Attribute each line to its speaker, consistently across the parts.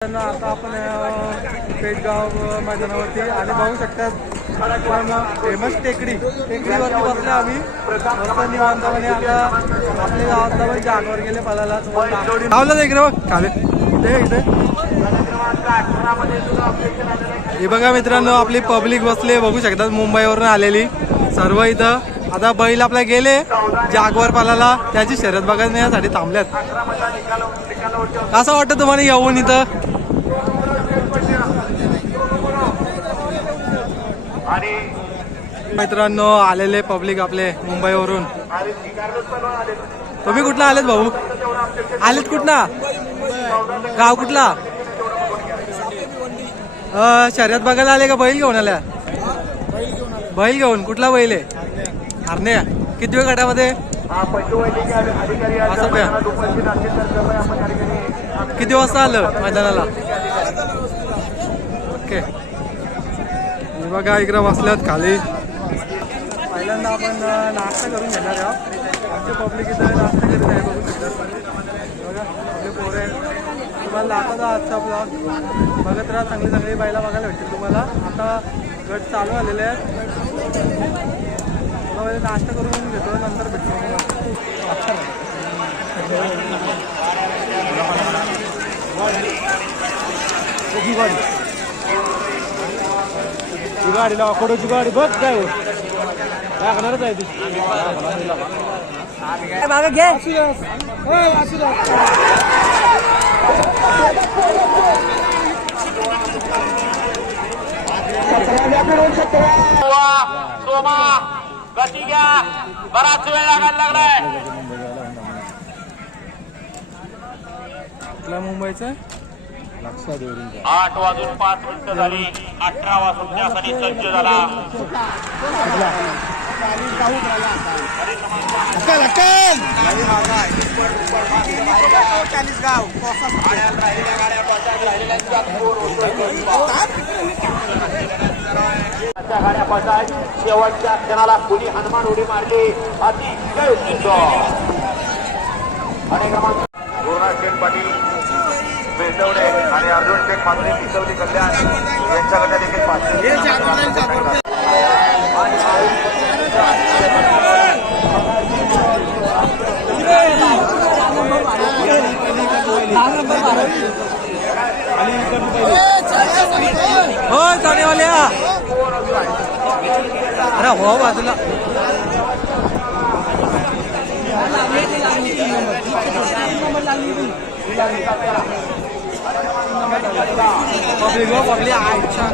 Speaker 1: त्यांना आता आपण पेटगाव मैदानावरती आणि बघू शकतात. आपण फेमस टेकडी टेकडीवरती बसले आम्ही. मस्त निवांतपणे आता आपल्या गावातला पण जागवर गेले पळायला. लावलं इकडे बघ खाली. इथे इथे. हे बघा मित्रांनो आपली पब्लिक बसले बघू शकतात मुंबईवरून आलेली. सर्व इथं आता बैल आपल्या गेले जागवर पालाला त्याची शर्यत बघण्यासाठी थांबल्यात. कसं वाटतं तुम्हाला येऊन इथं? मित्रांनो आलेले पब्लिक आपले मुंबईवरून. तुम्ही कुठला आलेत भाऊ? आलेत कुठला? गाव कुठला? शर्यत बघायला आले का बैल घेऊन आल्या? बैल घेऊन कुठला बैल आहे? हरण्या किती वेळ गटामध्ये? किती वाजता आलं मैदानाला? ओके. बघा इकडे बसल्यात खाली. पहिल्यांदा आपण नाश्ता करून घेणार आहोत. आमचे पब्लिक इथं नाश्ता करीत आहे बघू शकतात तुम्हाला दाखवतो आजचा ब्लॉग बघत राहा चांगली चांगली बायला बघायला भेटतील तुम्हाला. आता गट चालू आलेले आहेत. थोडा वेळ नाश्ता करून घेतो नंतर भेटतो ही गाडी लावा कडोची गाडी बघ काय हो लागणारच आहे ती. मागं घे.
Speaker 2: सोमा. गती घ्या बराच वेळ लागायला लागलाय
Speaker 1: आपल्या मुंबईचं?
Speaker 2: आठ वाजून पाच मिनिटं झाली अठरा वाजून त्यासाठी सज्ज झाला। त्या गाड्या पळताय शेवटच्या क्षणाला कुणी हनुमान उडी मारली? अतिशय आणि क्रमांक गुरुनाथ शेठ पाटील बेसवडे आणि अर्जुन शेख मात्रे पिसवली कल्याण यांच्याकडे देखील पाचशे
Speaker 1: हो जाणेवाल्या अरे हो बाजूला पब्लिक हो पब्लिक आयच्या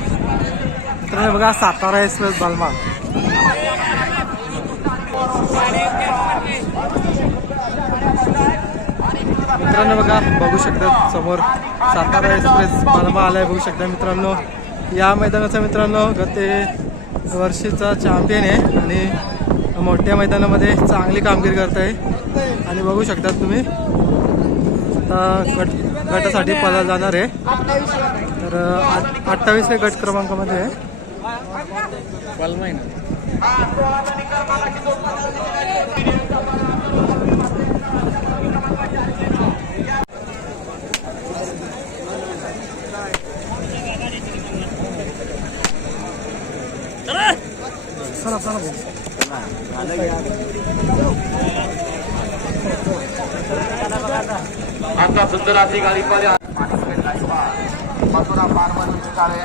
Speaker 1: मित्रांनो बघा सातारा एक्सप्रेस बलमा मित्रांनो बघा बघू शकतात समोर सातारा एक्सप्रेस बालमा आलाय बघू शकता मित्रांनो. या मैदानाचा मित्रांनो गते वर्षीचा चॅम्पियन आहे आणि मोठ्या मैदानामध्ये चांगली कामगिरी करत आहे आणि बघू शकतात तुम्ही आता गट गटासाठी पळायला जाणार आहे. तर अठ्ठावीस गट क्रमांकामध्ये आहे चला चला भाऊ
Speaker 2: आता सुंदर अशी गाडी पाहिजे मथुरा पार्वती निघाले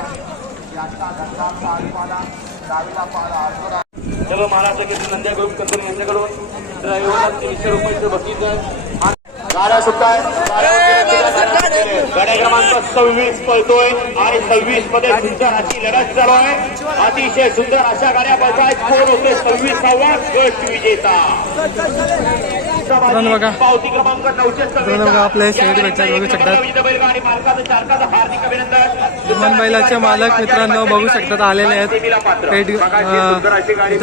Speaker 2: यांचा घरचा पाला डावीला पाला अर्जुना सर्व महाराष्ट्र केंद्र नंद्या ग्रुप कंपनी यांच्याकडून. ड्रायव्हरला तीनशे रुपयाचं बक्षीस आहे. गाड्या आहे गाड्या क्रमांक सव्वीस पळतोय आणि सव्वीसमध्ये सुंदर अशी लढत चालू आहे. अतिशय सुंदर अशा गाड्या पळतायत. कोण होते? सव्वीसावा गट विजेता.
Speaker 1: मित्रांनो बघा. मित्रांनो बघा, आपले शेड भेटतात, बघू शकतात. विमान बैलाचे मालक मित्रांनो बघू शकतात आलेले आहेत. पेट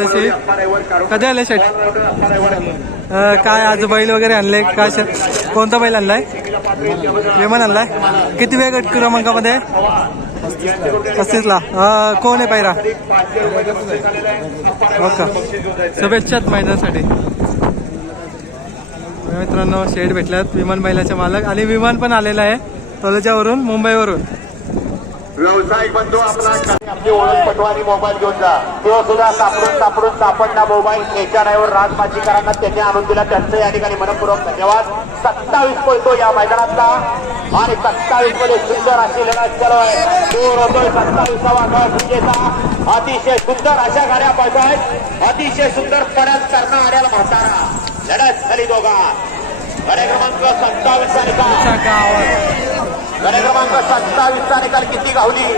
Speaker 1: तसे कधी आले शेट काय आज बैल वगैरे आणले? काय शेट कोणता बैल आणलाय? विमान आणलाय? किती वेळ गट क्रमांकामध्ये? पस्तीसला. कोण आहे पायरा हो का शुभेच्छात मैदानासाठी. मित्रांनो शेड भेटल्यात. विमान बैलाचे मालक आणि विमान पण आलेलं आहे. तोलच्यावरून मुंबईवरून.
Speaker 2: व्यावसायिक बंधू आपला आपली ओळख पटवानी मोबाईल घेऊन जा. तो सुद्धा सापडून सापडून सापडला मोबाईल. एका ड्रायव्हर राजमाजीकरांना त्यांनी आणून दिला. त्यांचं या ठिकाणी मनपूर्वक धन्यवाद. सत्तावीस पळतो या मैदानातला. आणि सत्तावीसमध्ये सुंदर अशी लढत चालू आहे. तो होतोय सत्तावीसावा गट विजेता. अतिशय सुंदर अशा गाड्या पळत आहेत अतिशय सुंदर परत करणाऱ्या म्हातारा. लढत झाली दोघा गडे क्रमांक सत्तावीस निकाल. गडे क्रमांक सत्तावीसचा निकाल किती गावली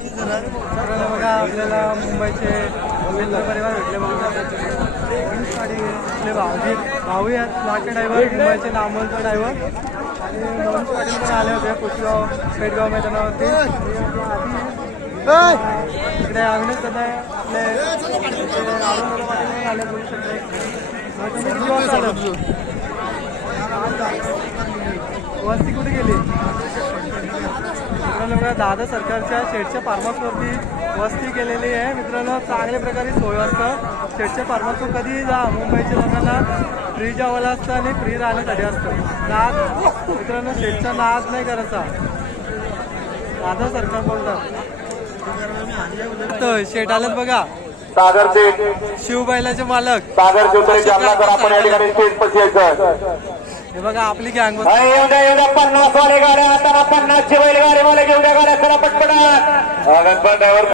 Speaker 1: मित्रांनो बघा आपल्याला मुंबईचे मित्र परिवार भेटले बघा गाडी आपले भाऊजी भाऊ आहेत लाटे ड्रायव्हर मुंबईचे नामवंत ड्रायव्हर आणि मनोज पाटील पण आले होते कुशगाव पेटगाव मैदानावरती. इकडे अंगणेश दादा आपले पाटील आले बोलू शकते तुम्ही किती वाजता वस्ती कुठे गेली? दादा सरकारच्या शेडच्या फार्महाऊसवरती वस्ती केलेली आहे. मित्रांनो चांगल्या प्रकारे सोय असतं. शेडच्या फार्महाऊस कधीही जा. मुंबईच्या लोकांना फ्री जेवायला असतं आणि फ्री राहण्यासाठी असतं. नाद मित्रांनो शेडचा नाद नाही करायचा. दादा सरकार बोलतात तर शेट आलेत बघा.
Speaker 2: सागर शेठ.
Speaker 1: शिवबाईलाचे मालक.
Speaker 2: सागर आपण या ठिकाणी स्टेज पशी यायचं
Speaker 1: हे बघा आपली गँग
Speaker 2: येऊ द्या पन्नास वाले गाड्या आता पन्नासची बैल गाडी मला घेऊ द्या गाड्या चला पटपट ड्रायव्हर